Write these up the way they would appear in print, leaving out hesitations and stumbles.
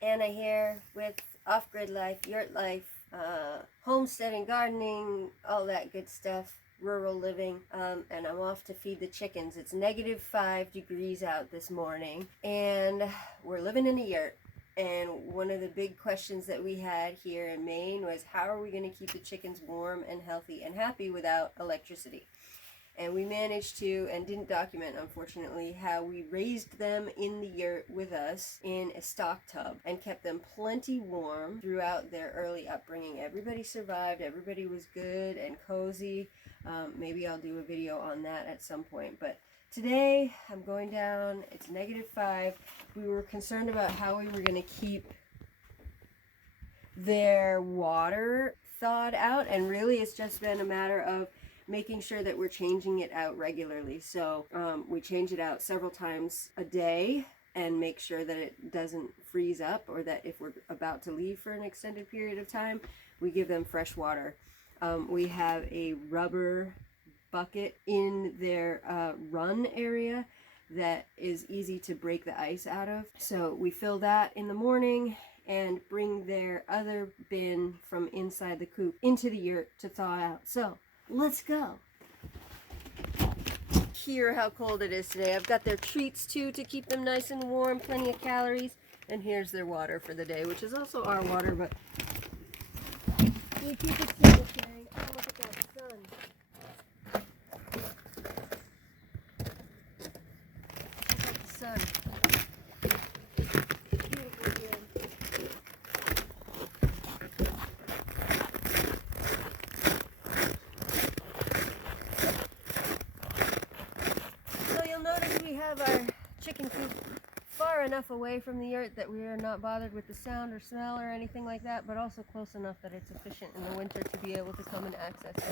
Anna here with Off-Grid Life, Yurt Life, homesteading, gardening, all that good stuff, rural living, and I'm off to feed the chickens. It's -5 degrees out this morning, and we're living in a yurt. And one of the big questions that we had here in Maine was, how are we going to keep the chickens warm and healthy and happy without electricity? And we managed to, and didn't document unfortunately, how we raised them in the yurt with us in a stock tub and kept them plenty warm throughout their early upbringing. Everybody survived, everybody was good and cozy. Maybe I'll do a video on that at some point, but today I'm going down. It's -5. We were concerned about how we were going to keep their water thawed out, and really it's just been a matter of making sure that we're changing it out regularly. So we change it out several times a day and make sure that it doesn't freeze up, or that if we're about to leave for an extended period of time, we give them fresh water. We have a rubber bucket in their run area that is easy to break the ice out of. So we fill that in the morning and bring their other bin from inside the coop into the yurt to thaw out. So let's go. Hear how cold it is today. I've got their treats too to keep them nice and warm, plenty of calories. And here's their water for the day, which is also our water, but we keep it simple today. Oh, look at that sun. Look at the sun. Beautiful day. So you'll notice we have our chicken coop far enough away from the yurt that we are not bothered with the sound or smell or anything like that, but also close enough that it's efficient in the winter to be able to come and access it.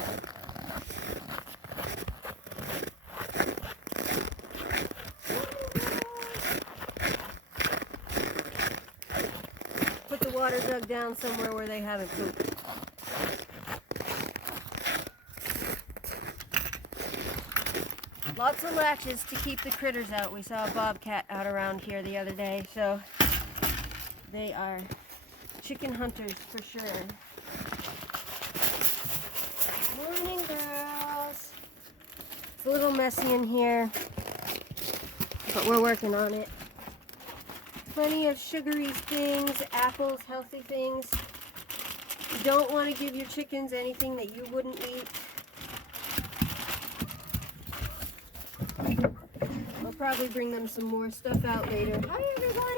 Put the water jug down somewhere where they haven't pooped. Lots of latches to keep the critters out. We saw a bobcat out around here the other day, so they are chicken hunters for sure. Morning, girls. It's a little messy in here, but we're working on it. Plenty of sugary things, apples, healthy things. You don't want to give your chickens anything that you wouldn't eat. I'll probably bring them some more stuff out later. Hi, everybody!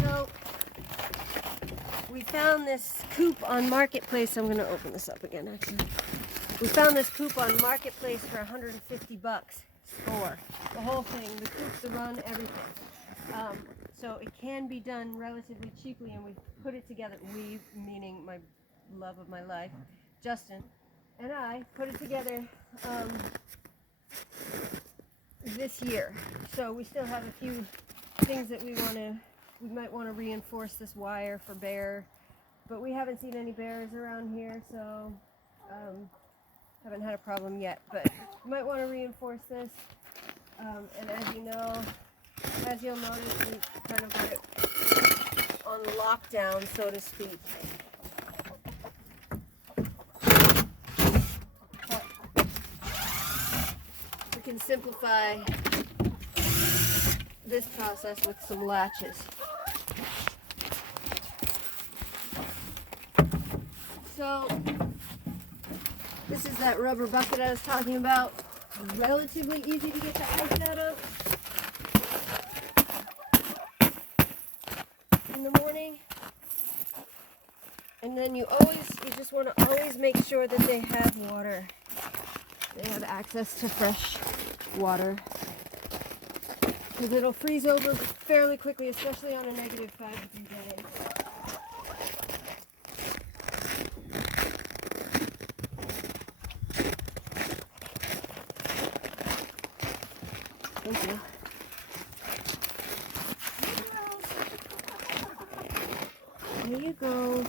So, we found this coop on Marketplace. I'm going to open this up again, actually. We found this coop on Marketplace for $150 store. The whole thing, the coop, the run, everything. So it can be done relatively cheaply, and we put it together. We, meaning my love of my life, Justin, and I put it together this year. So we still have a few things that we might want to reinforce this wire for bear, but we haven't seen any bears around here, so haven't had a problem yet, but you might want to reinforce this. And as you'll notice, we kind of got it on lockdown, so to speak. We can simplify this process with some latches. So this is that rubber bucket I was talking about. Relatively easy to get the ice out of in the morning. And then you just want to always make sure that they have water. They have access to fresh water, because it'll freeze over fairly quickly, especially on a -5 degree day. Thank you. There you go.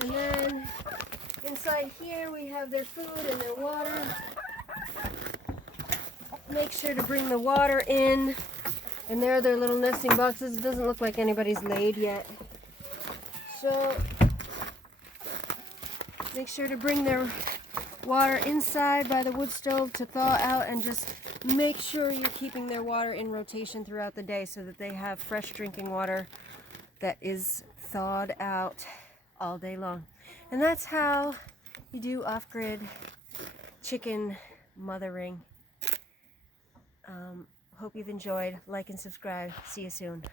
And then inside here we have their food and their water. Make sure to bring the water in. And there are their little nesting boxes. It doesn't look like anybody's laid yet. So make sure to bring their water inside by the wood stove to thaw out, and just make sure you're keeping their water in rotation throughout the day so that they have fresh drinking water that is thawed out all day long. And that's how you do off-grid chicken mothering. Hope you've enjoyed. Like and subscribe. See you soon.